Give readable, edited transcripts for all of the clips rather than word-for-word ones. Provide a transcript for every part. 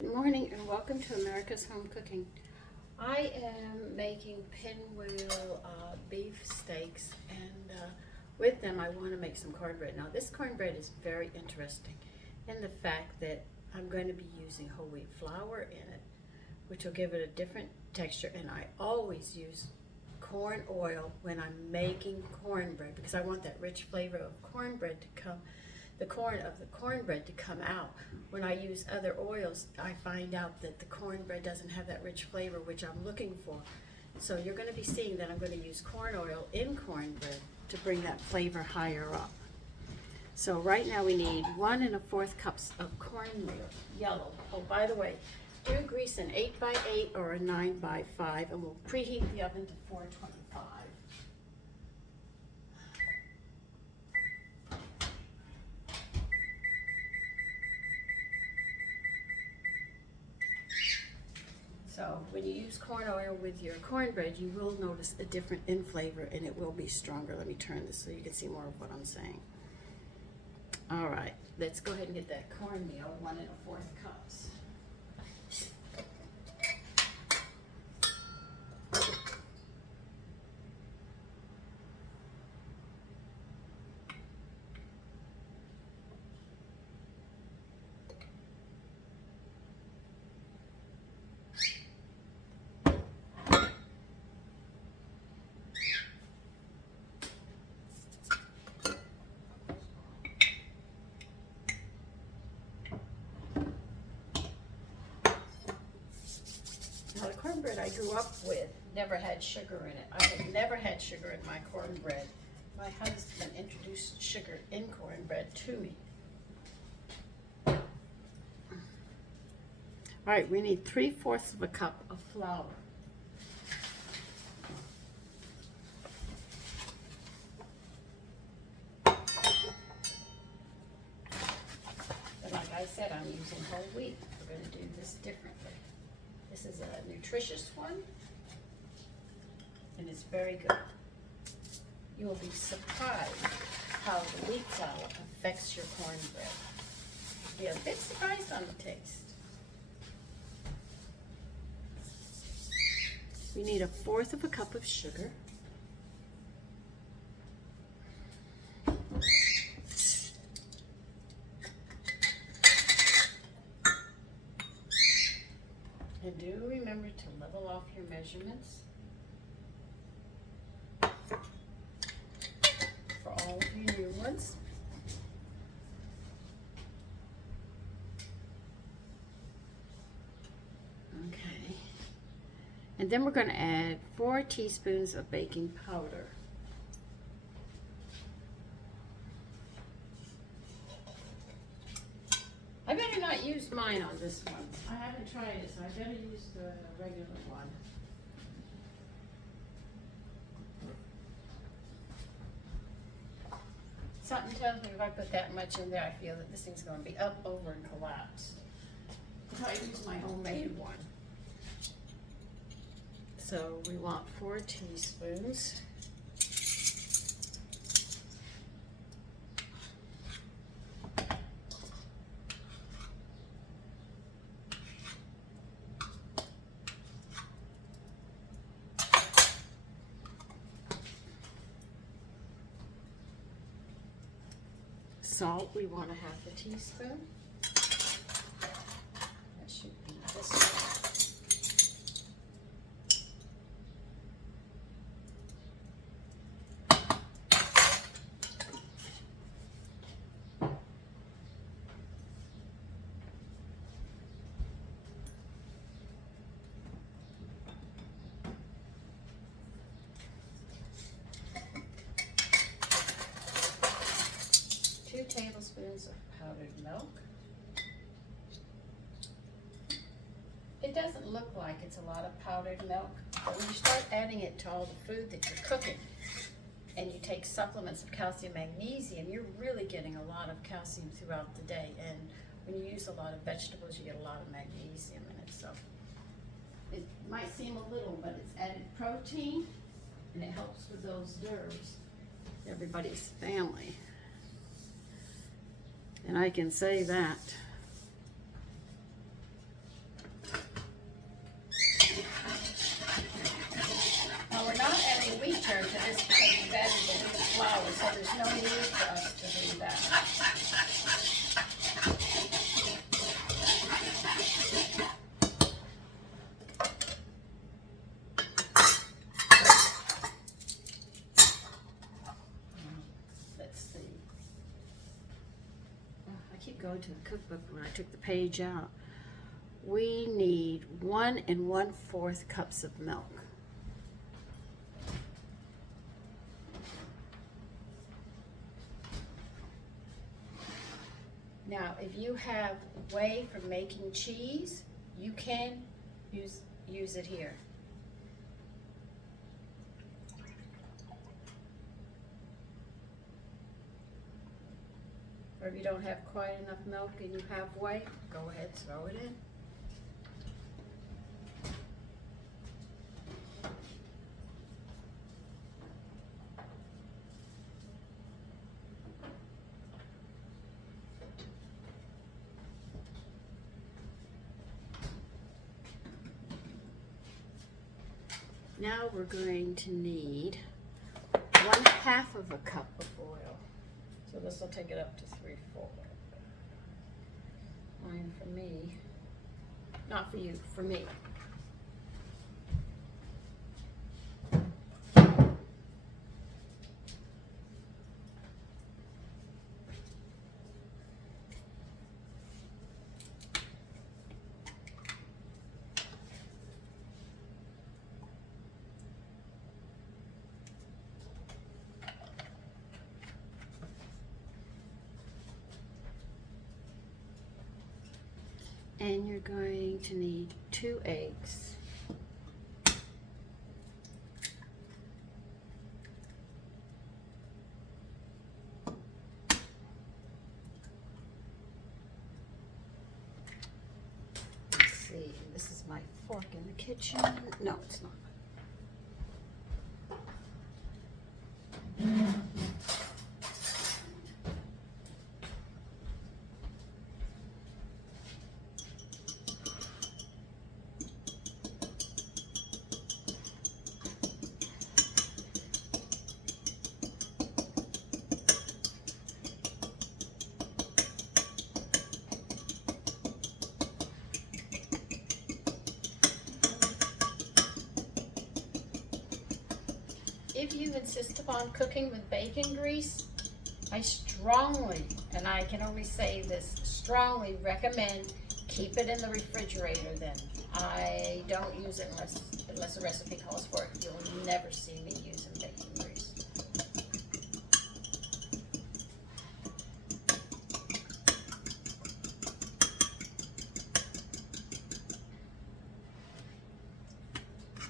Good morning and welcome to America's Home Cooking. I am making pinwheel beef steaks, and with them I want to make some cornbread. Now this cornbread is very interesting in the fact that I'm going to be using whole wheat flour in it, which will give it a different texture, and I always use corn oil when I'm making cornbread because I want that rich flavor of cornbread to come, the cornbread to come out. When I use other oils, I find out that the cornbread doesn't have that rich flavor which I'm looking for. So you're going to be seeing that I'm going to use corn oil in cornbread to bring that flavor higher up. So right now we need 1 1/4 cups of cornmeal, yellow. Oh, by the way, do grease an 8x8 or a 9x5, and we'll preheat the oven to 425. So when you use corn oil with your cornbread, you will notice a different in flavor, and it will be stronger. Let me turn this so you can see more of what I'm saying. All right, let's go ahead and get that cornmeal, 1 1/4 cups. Now the cornbread I grew up with never had sugar in it. I had never had sugar in my cornbread. My husband introduced sugar in cornbread to me. All right, we need 3/4 of a cup of flour. And like I said, I'm using whole wheat. We're going to do this differently. This is a nutritious one, and it's very good. You will be surprised how the wheat flour affects your cornbread. You'll be a bit surprised on the taste. We need 1/4 of a cup of sugar. And do remember to level off your measurements for all of your new ones. Okay. And then we're going to add 4 teaspoons of baking powder. I better not use mine on this one. I haven't tried it, so I better use the regular one. Something tells me if I put that much in there, I feel that this thing's going to be up, over, and collapse. So I use my homemade one. So we want 4 teaspoons. Salt, we want 1/2 teaspoon. That should be this one. 2 tablespoons of powdered milk. It doesn't look like it's a lot of powdered milk, but when you start adding it to all the food that you're cooking, and you take supplements of calcium, magnesium, you're really getting a lot of calcium throughout the day. And when you use a lot of vegetables, you get a lot of magnesium in it. So it might seem a little, but it's added protein, and it helps with those nerves, everybody's family. And I can say that cookbook when I took the page out. We need 1 1/4 cups of milk. Now, if you have whey for making cheese, you can use it here. Or if you don't have quite enough milk and you have whey, go ahead, throw it in. Now we're going to need 1/2 of a cup of oil. So this will take it up to 3/4. Mine for me, not for you, for me. And you're going to need 2 eggs. Let's see, this is my fork in the kitchen. No, it's not. If you insist upon cooking with bacon grease, I strongly, and I can only say this, strongly recommend keep it in the refrigerator then. I don't use it unless a recipe calls for it. You'll never see me using bacon grease.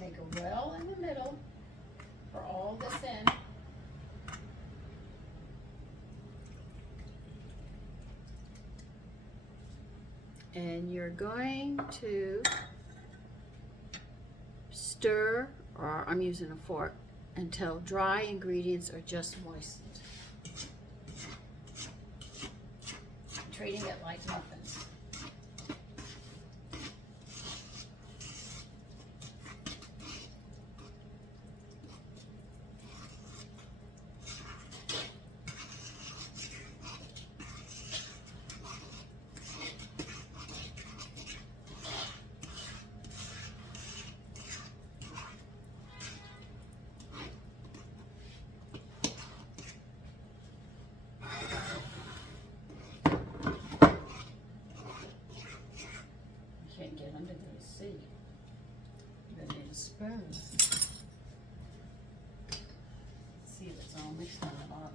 Make a well in the middle for all this in. And you're going to stir, or I'm using a fork, until dry ingredients are just moistened. Treating it like muffins. Can't get under the seat. You're gonna need a spoon. Let's see if it's all mixed on the bottom.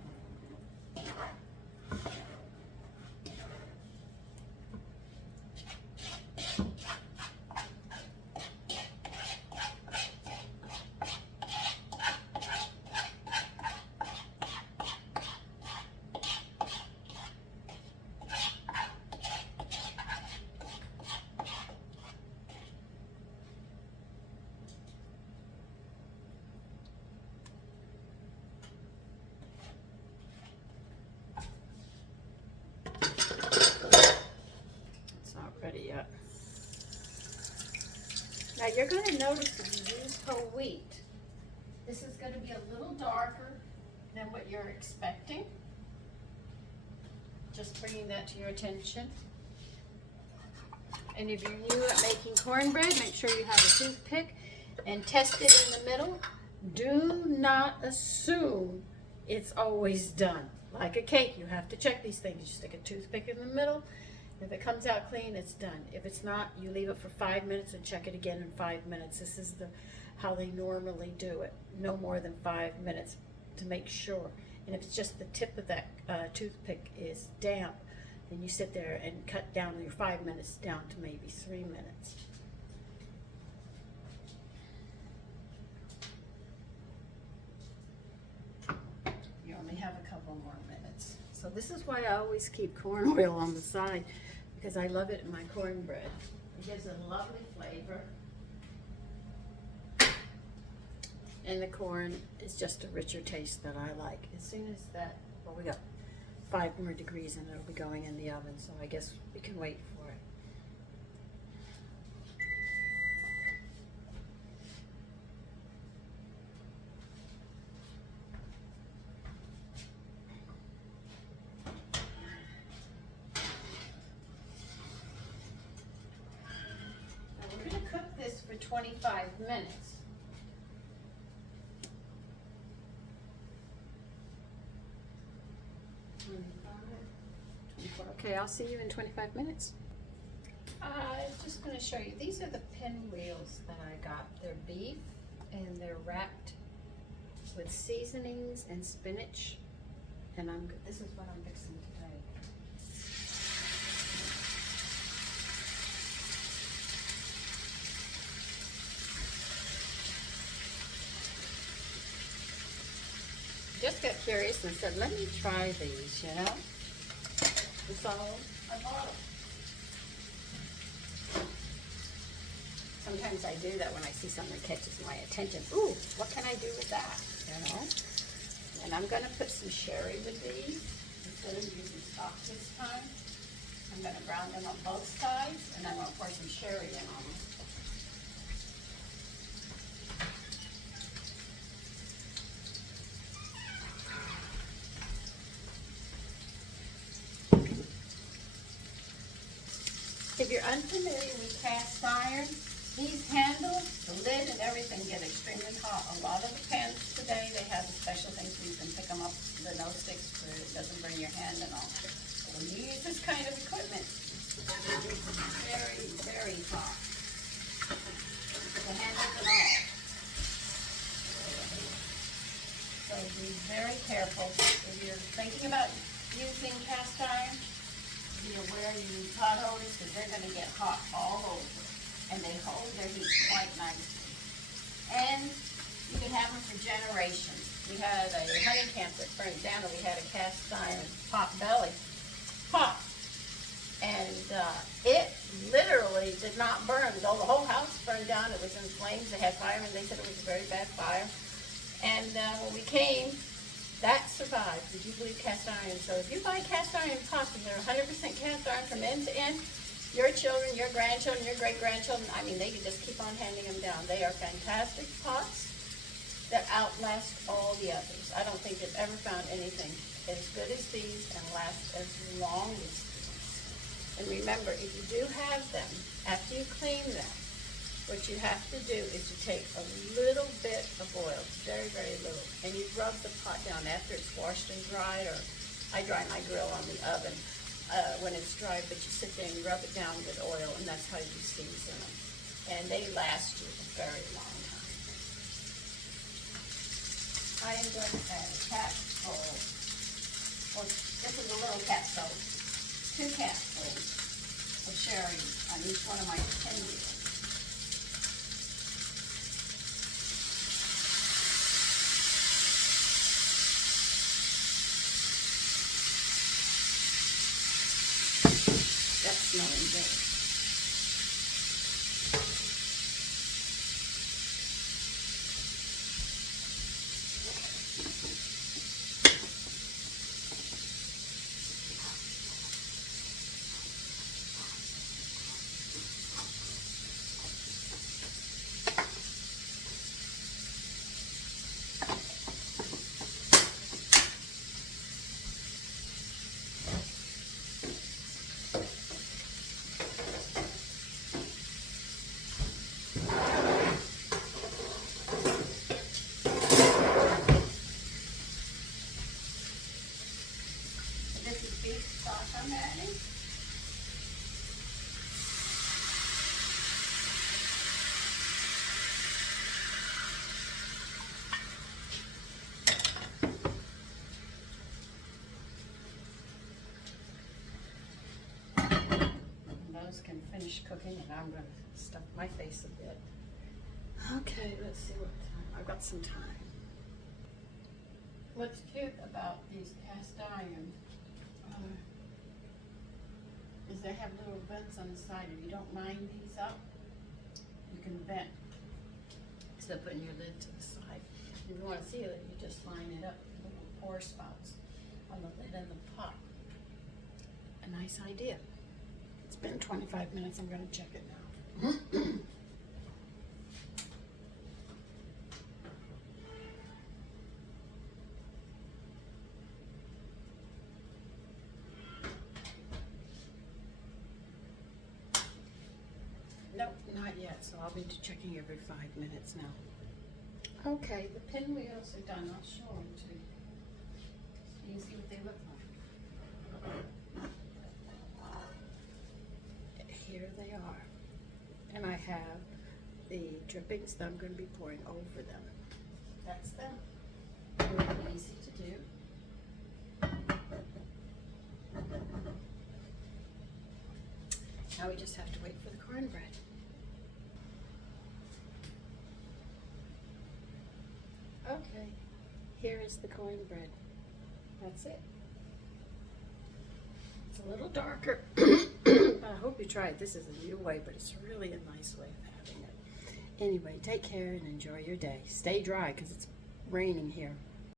Ready yet. Now you're going to notice that you use whole wheat. This is going to be a little darker than what you're expecting. Just bringing that to your attention. And if you're new at making cornbread, make sure you have a toothpick and test it in the middle. Do not assume it's always done. Like a cake, you have to check these things. You stick a toothpick in the middle, If it comes out clean, it's done. If it's not, you leave it for 5 minutes and check it again in 5 minutes. This is how they normally do it. No more than 5 minutes to make sure. And if it's just the tip of that toothpick is damp, then you sit there and cut down your 5 minutes down to maybe 3 minutes. You only have a couple more minutes. So this is why I always keep corn oil on the side, because I love it in my cornbread. It gives a lovely flavor. And the corn is just a richer taste that I like. As soon as that, well, we got 5 more degrees and it'll be going in the oven, so I guess we can wait for it. Now we're going to cook this for 25 minutes. Okay, I'll see you in 25 minutes. I'm just going to show you. These are the pinwheels that I got. They're beef and they're wrapped with seasonings and spinach. And this is what I'm fixing today. Just got curious and said, let me try these, you know? So I bought them. Sometimes I do that when I see something that catches my attention. Ooh, what can I do with that, you know? And I'm going to put some sherry with these instead of using stock this time. I'm going to brown them on both sides, and I'm going to pour some sherry in on them. If you're unfamiliar with cast iron, these handles, the lid and everything get extremely hot. A lot of the pans today, they have the special things where you can pick them up, the no sticks, where it doesn't burn your hand and all. But when you use this kind of equipment, it's very, very hot. The handles and all. So be very careful. If you're thinking about using cast iron, be aware you use hot holders because they're going to get hot all over. And they hold their heat quite nicely. And you can have them for generations. We had a honey camp that burned down and we had a cast iron pot belly pot. And it literally did not burn. Though the whole house burned down, it was in flames. They had fire and they said it was a very bad fire. And when we came, that survived. Would you believe cast iron? So if you buy cast iron pots and they're 100% cast iron from end to end, your children, your grandchildren, your great-grandchildren, I mean, they can just keep on handing them down. They are fantastic pots that outlast all the others. I don't think I've ever found anything as good as these and last as long as these. And remember, if you do have them, after you clean them, what you have to do is you take a little bit of oil, very, very little, and you rub the pot down after it's washed and dried, or I dry my grill on the oven when it's dry, but you sit there and you rub it down with oil, and that's how you season them. And they last you a very long time. I am going to add a capful, well, this is a little capful, 2 capfuls of sherry on each one of my pinwheels. That's smelling good. can finish cooking, and I'm going to stuff my face a bit. Okay, let's see what time. I've got some time. What's cute about these cast iron is they have little vents on the side. If you don't line these up, you can vent. Instead of putting your lid to the side. If you want to seal it, you just line it up with little pour spouts on the lid and the pot. A nice idea. It's been 25 minutes. I'm going to check it now. Nope, not yet. So I'll be checking every 5 minutes now. Okay, the pinwheels are done. I'll show them to you. You can see what they look like. Here they are. And I have the drippings that I'm going to be pouring over them. That's them. Really easy to do. Now we just have to wait for the cornbread. Okay, here is the cornbread. That's it. It's a little darker, but I hope you try it. This is a new way, but it's really a nice way of having it. Anyway, take care and enjoy your day. Stay dry because it's raining here.